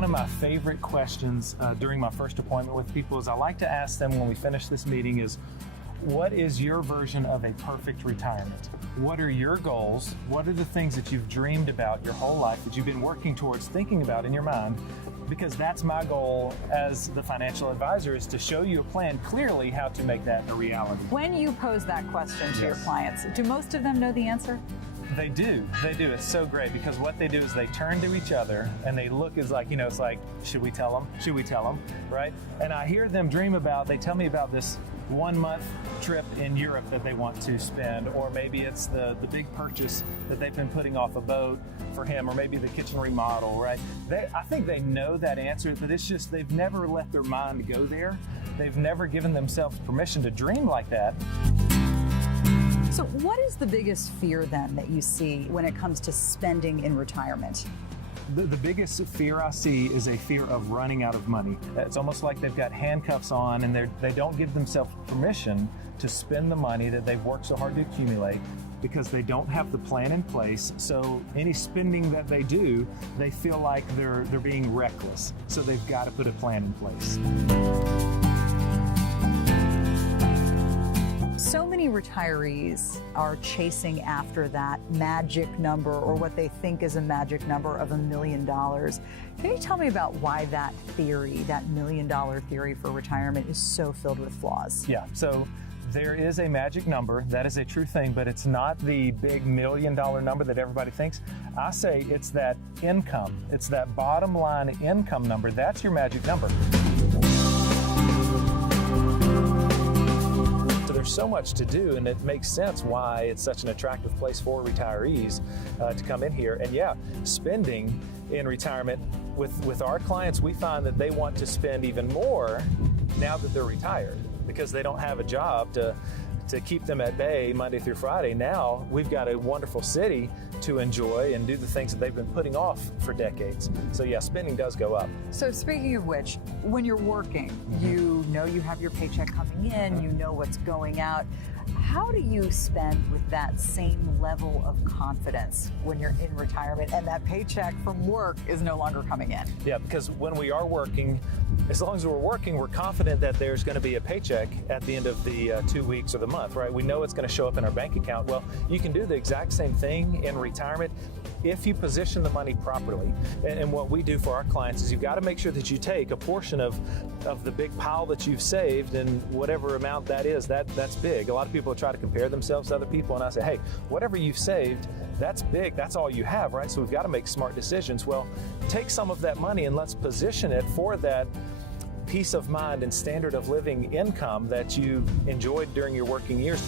One of my favorite questions during my first appointment with people is I like to ask them when we finish this meeting is, what is your version of a perfect retirement? What are your goals? What are the things that you've dreamed about your whole life that you've been working towards, thinking about in your mind? Because that's my goal as the financial advisor, is to show you a plan clearly how to make that a reality. When you pose that question to your clients, do most of them know the answer? They do. It's so great because what they do is they turn to each other and they look as like, it's like, should we tell them? Should we tell them? Right? And I hear them they tell me about this 1 month trip in Europe that they want to spend, or maybe it's the big purchase that they've been putting off, a boat for him, or maybe the kitchen remodel, right? I think they know that answer, but it's just they've never let their mind go there. They've never given themselves permission to dream like that. So what is the biggest fear then that you see when it comes to spending in retirement? The biggest fear I see is a fear of running out of money. It's almost like they've got handcuffs on and they don't give themselves permission to spend the money that they've worked so hard to accumulate because they don't have the plan in place. So any spending that they do, they feel like they're being reckless. So they've got to put a plan in place. So many retirees are chasing after that magic number, or what they think is a magic number, of $1 million. Can you tell me about why that theory, that $1 million theory for retirement, is so filled with flaws? Yeah, so there is a magic number. That is a true thing, but it's not the big $1 million number that everybody thinks. I say it's that income. It's that bottom line income number. That's your magic number. There's so much to do, and it makes sense why it's such an attractive place for retirees to come in here. And yeah, spending in retirement with our clients, we find that they want to spend even more now that they're retired because they don't have a job to keep them at bay Monday through Friday. Now we've got a wonderful city to enjoy and do the things that they've been putting off for decades. So yeah, spending does go up. So speaking of which, when you're working, you know you have your paycheck coming in, you know what's going out. How do you spend with that same level of confidence when you're in retirement and that paycheck from work is no longer coming in? Yeah, because when we are working, as long as we're working, we're confident that there's going to be a paycheck at the end of the 2 weeks or the month, right? We know it's going to show up in our bank account. Well, you can do the exact same thing in retirement if you position the money properly. And what we do for our clients is you've got to make sure that you take a portion of the big pile that you've saved, and whatever amount that is, that's big. A lot of people try to compare themselves to other people, and I say, hey, whatever you've saved, that's big, that's all you have, right? So we've got to make smart decisions. Well, take some of that money and let's position it for that peace of mind and standard of living income that you enjoyed during your working years.